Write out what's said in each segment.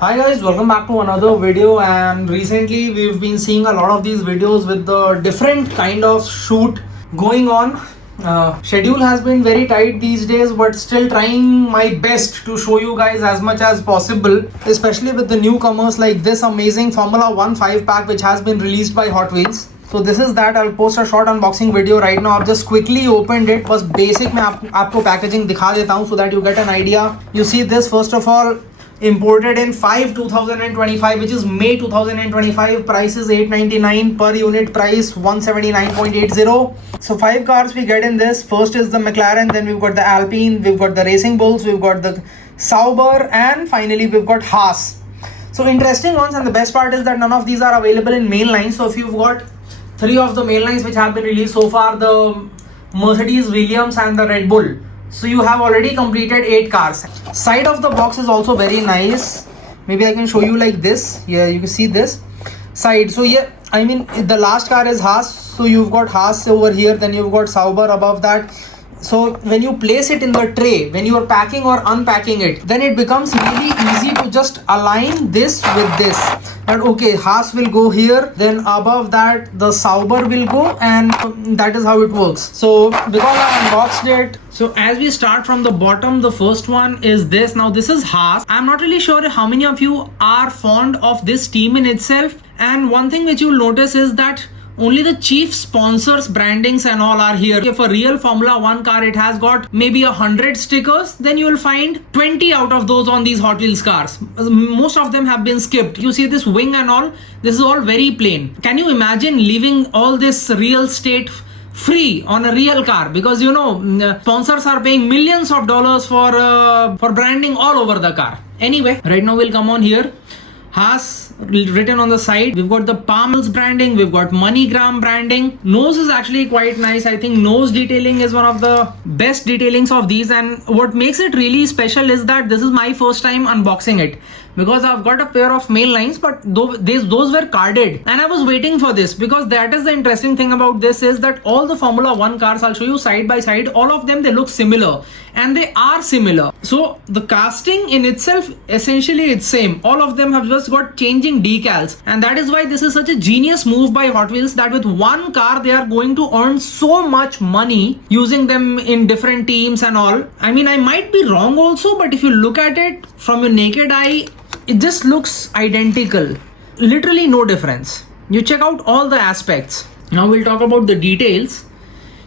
Hi guys, welcome back to another video. And recently we've been seeing a lot of these videos with the different kind of shoot going on. Schedule has been very tight these days, but still trying my best to show you guys as much as possible, especially with the newcomers like this amazing Formula 1 5-pack which has been released by Hotwheels. So this is that. I'll post a short unboxing video right now. I've just quickly opened it. बस basic में आपको packaging दिखा देता हूँ so that you get an idea. You see this, first of all, imported in 5/2025, which is May 2025. Price is $899 per unit, price 179.80. So 5 cars we get in this. First is the McLaren, then we've got the Alpine, we've got the Racing Bulls, we've got the Sauber, and finally we've got Haas. So interesting ones, and the best part is that none of these are available in main lines. So if you've got 3 of the main lines which have been released so far, the Mercedes, Williams and the Red Bull, so you have already completed 8 cars. Side of the box is also very nice. Maybe I can show you like this. Yeah, you can see this side. So yeah, I mean the last car is Haas, so you've got Haas over here, then you've got Sauber above that. So when you place it in the tray, when you are packing or unpacking it, then it becomes really easy to just align this with this. And okay, Haas will go here, then above that the Sauber will go, and that is how it works. So because I unboxed it, so as we start from the bottom, the first one is this. Now this is Haas. I'm not really sure how many of you are fond of this team in itself, and one thing which you'll notice is that only the chief sponsors, brandings and all are here. If a real Formula 1 car, it has got maybe 100 stickers, then you will find 20 out of those on these Hot Wheels cars. Most of them have been skipped. You see this wing and all, this is all very plain. Can you imagine leaving all this real estate free on a real car? Because you know, sponsors are paying millions of dollars for branding all over the car. Anyway, right now we'll come on here. Haas written on the side. We've got the Palms branding, we've got MoneyGram branding. Nose is actually quite nice. I think nose detailing is one of the best detailings of these, and what makes it really special is that this is my first time unboxing it, because I've got a pair of main lines, but those were carded, and I was waiting for this, because that is the interesting thing about this, is that all the Formula 1 cars, I'll show you side by side, all of them, they look similar, and they are similar. So the casting in itself, essentially it's same. All of them have just got changing decals, and that is why this is such a genius move by Hot Wheels, that with one car they are going to earn so much money using them in different teams and all. I mean, I might be wrong also, but if you look at it from your naked eye, it just looks identical. Literally no difference. You check out all the aspects. Now we'll talk about the details.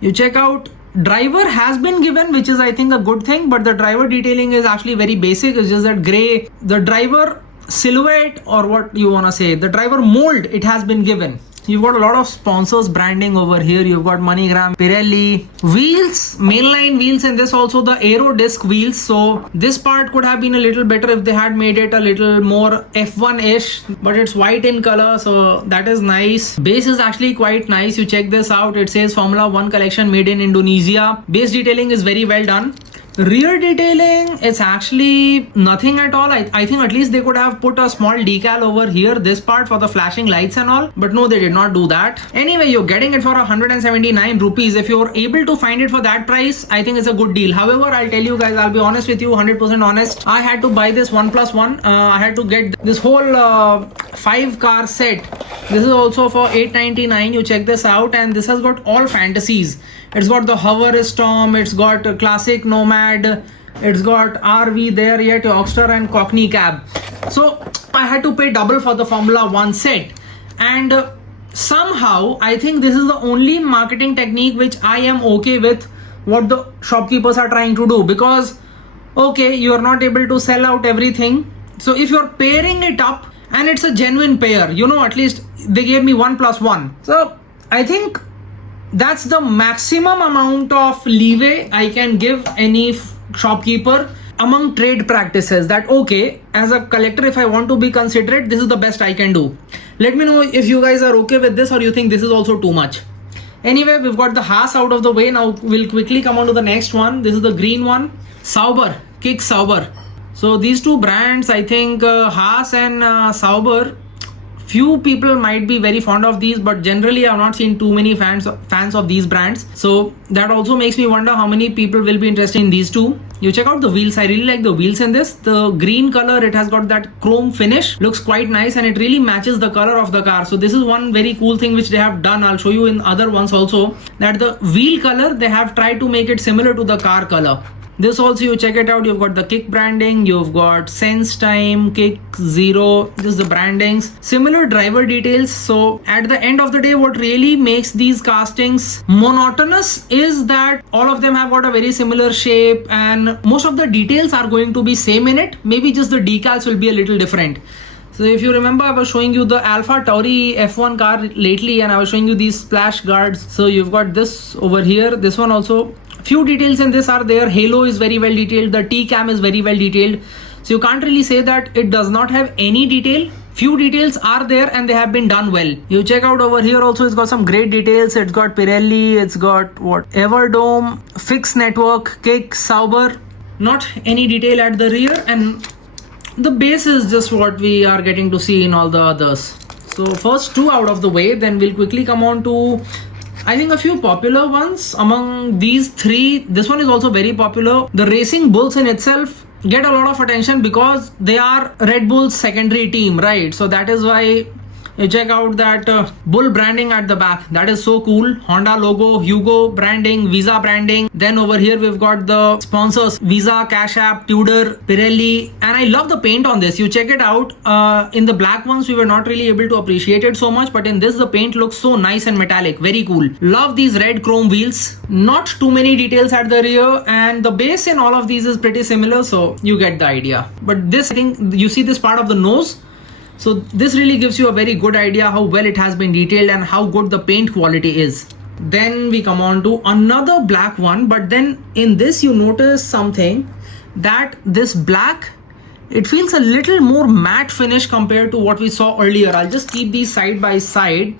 You check out, driver has been given, which is I think a good thing, but the driver detailing is actually very basic. It's just that gray, the driver silhouette, or what you want to say, the driver mold, it has been given. You've got a lot of sponsors branding over here. You've got MoneyGram, Pirelli, wheels, mainline wheels, and this also the aero disc wheels. So this part could have been a little better if they had made it a little more F1-ish, but it's white in color, so that is nice. Base is actually quite nice. You check this out. It says Formula 1 collection made in Indonesia. Base detailing is very well done. Rear detailing, it's actually nothing at all. I think at least they could have put a small decal over here, this part for the flashing lights and all, but no, they did not do that. Anyway, you're getting it for 179 rupees. If you're able to find it for that price, I think it's a good deal. However, I'll tell you guys, I'll be honest with you, 100% honest, I had to buy this 1+1. I had to get this whole 5 car set. This is also for $899. You check this out, and this has got all fantasies. It's got the Hover Storm, it's got a classic Nomad, it's got RV there yet, Yorkshire and Cockney Cab. So I had to pay double for the Formula 1 set, and somehow I think this is the only marketing technique which I am okay with what the shopkeepers are trying to do, because okay, you are not able to sell out everything. So if you're pairing it up and it's a genuine pair, you know, at least they gave me 1+1. So I think that's the maximum amount of leeway I can give any shopkeeper among trade practices, that okay, as a collector, if I want to be considerate, this is the best I can do. Let me know if you guys are okay with this, or you think this is also too much. Anyway, we've got the Haas out of the way. Now we'll quickly come on to the next one. This is the green one, Sauber, Kick Sauber. So these two brands, I think Haas and Sauber, few people might be very fond of these, but generally I've not seen too many fans of these brands. So that also makes me wonder how many people will be interested in these two. You check out the wheels. I really like the wheels in this. The green color, it has got that chrome finish, looks quite nice, and it really matches the color of the car. So this is one very cool thing which they have done. I'll show you in other ones also, that the wheel color, they have tried to make it similar to the car color. This also, you check it out, you've got the kick branding, you've got sense time, kick 0, this is the brandings, similar driver details. So at the end of the day, what really makes these castings monotonous is that all of them have got a very similar shape and most of the details are going to be same in it. Maybe just the decals will be a little different. So if you remember, I was showing you the Alpha Tauri F1 car lately and I was showing you these splash guards. So you've got this over here, this one also. Few details in this are there. Halo is very well detailed. The T-cam is very well detailed. So you can't really say that it does not have any detail. Few details are there and they have been done well. You check out over here also, it's got some great details. It's got Pirelli, it's got what, Everdome, fixed network, kick, Sauber. Not any detail at the rear, and the base is just what we are getting to see in all the others. So first two out of the way, then we'll quickly come on to I think a few popular ones. Among these three, this one is also very popular. The Racing Bulls in itself get a lot of attention because they are Red Bull's secondary team, right? So that is why you check out that Bull branding at the back. That is so cool. Honda logo, Hugo branding, Visa branding. Then over here we've got the sponsors, Visa, Cash App, Tudor, Pirelli. And I love the paint on this. You check it out. In the black ones we were not really able to appreciate it so much, but in this the paint looks so nice and metallic. Very cool. Love these red chrome wheels. Not too many details at the rear, and the base in all of these is pretty similar, so you get the idea. But this, I think you see this part of the nose. So this really gives you a very good idea how well it has been detailed and how good the paint quality is. Then we come on to another black one, but then in this you notice something, that this black, it feels a little more matte finish compared to what we saw earlier. I'll just keep these side by side,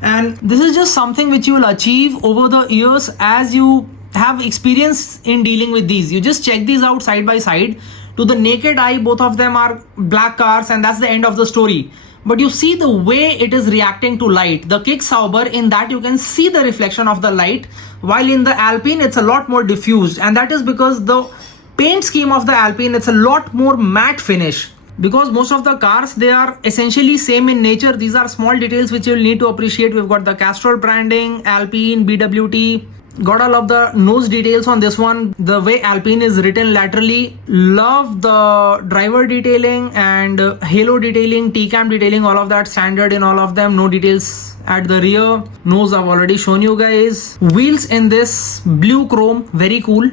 and this is just something which you will achieve over the years as you have experience in dealing with these. You just check these out side by side. To the naked eye, both of them are black cars and that's the end of the story. But you see the way it is reacting to light. The Kick Sauber, in that you can see the reflection of the light, while in the Alpine it's a lot more diffused, and that is because the paint scheme of the Alpine, it's a lot more matte finish. Because most of the cars, they are essentially same in nature. These are small details which you'll need to appreciate. We've got the Castrol branding, Alpine, BWT. Gotta love the nose details on this one. The way Alpine is written laterally. Love the driver detailing and halo detailing, T-cam detailing, all of that standard in all of them. No details at the rear. Nose I've already shown you guys. Wheels in this blue chrome, very cool.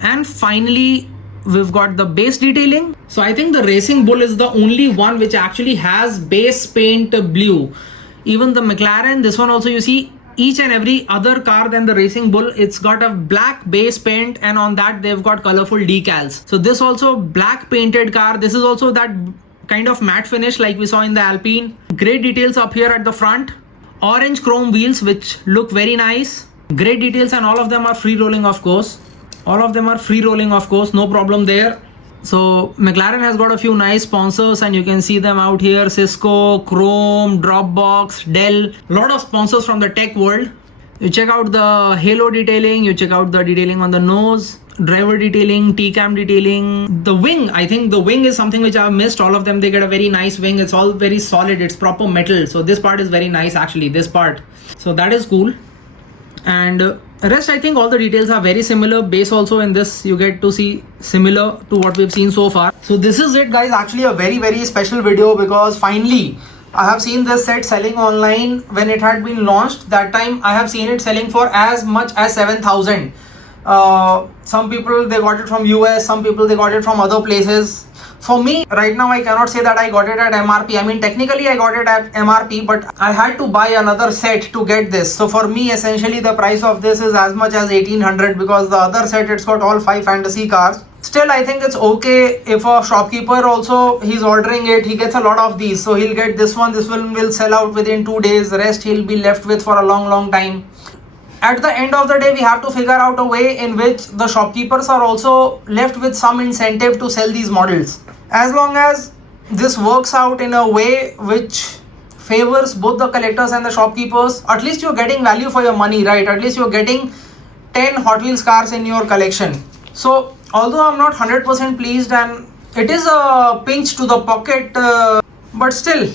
And finally, we've got the base detailing. So I think the Racing Bull is the only one which actually has base paint blue. Even the McLaren, this one also, you see, each and every other car than the Racing Bull, it's got a black base paint, and on that they've got colorful decals. So this also black painted car. This is also that kind of matte finish like we saw in the Alpine. Great details up here at the front. Orange chrome wheels which look very nice. Great details, and all of them are free rolling, of course. All of them are free rolling, of course, no problem there. So McLaren has got a few nice sponsors and you can see them out here. Cisco, Chrome, Dropbox, Dell, a lot of sponsors from the tech world. You check out the halo detailing, you check out the detailing on the nose, driver detailing, T-cam detailing. The wing, I think the wing is something which I've missed. All of them, they get a very nice wing. It's all very solid, it's proper metal. So this part is very nice actually, this part. So that is cool. And rest, I think all the details are very similar. Base also in this you get to see similar to what we've seen so far. So this is it guys, actually a very special video, because finally I have seen this set selling online. When it had been launched, that time I have seen it selling for as much as 7,000. Some people, they got it from US, some people they got it from other places. For me, right now I cannot say that I got it at MRP. I mean, technically I got it at MRP, but I had to buy another set to get this. So for me, essentially the price of this is as much as 1,800, because the other set, it's got all 5 fantasy cars. Still, I think it's okay if a shopkeeper also, he's ordering it, he gets a lot of these. So he'll get this one will sell out within 2 days. The rest he'll be left with for a long time. At the end of the day, we have to figure out a way in which the shopkeepers are also left with some incentive to sell these models. As long as this works out in a way which favors both the collectors and the shopkeepers. At least you're getting value for your money, right? At least you're getting 10 Hot Wheels cars in your collection. So although I'm not 100% pleased and it is a pinch to the pocket, but still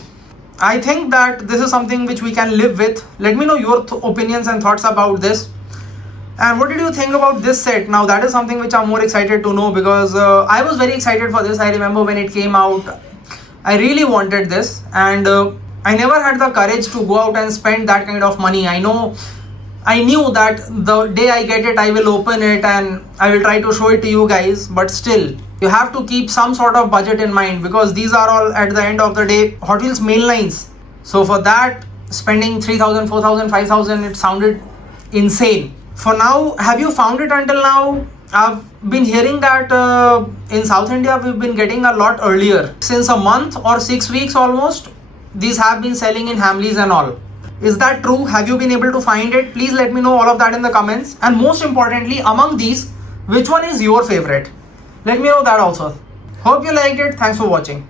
I think that this is something which we can live with. Let me know your opinions and thoughts about this. And what did you think about this set? Now that is something which I'm more excited to know, because I was very excited for this. I remember when it came out, I really wanted this, and I never had the courage to go out and spend that kind of money. I knew that the day I get it, I will open it and I will try to show it to you guys, but still you have to keep some sort of budget in mind, because these are all at the end of the day Hot Wheels mainlines. So for that, spending 3,000, 4,000, 5,000, it sounded insane. For now, have you found it until now? I've been hearing that in South India we've been getting a lot earlier. Since a month or 6 weeks almost, these have been selling in Hamleys and all. Is that true? Have you been able to find it? Please let me know all of that in the comments. And most importantly, among these, which one is your favorite? Let me know that also. Hope you liked it. Thanks for watching.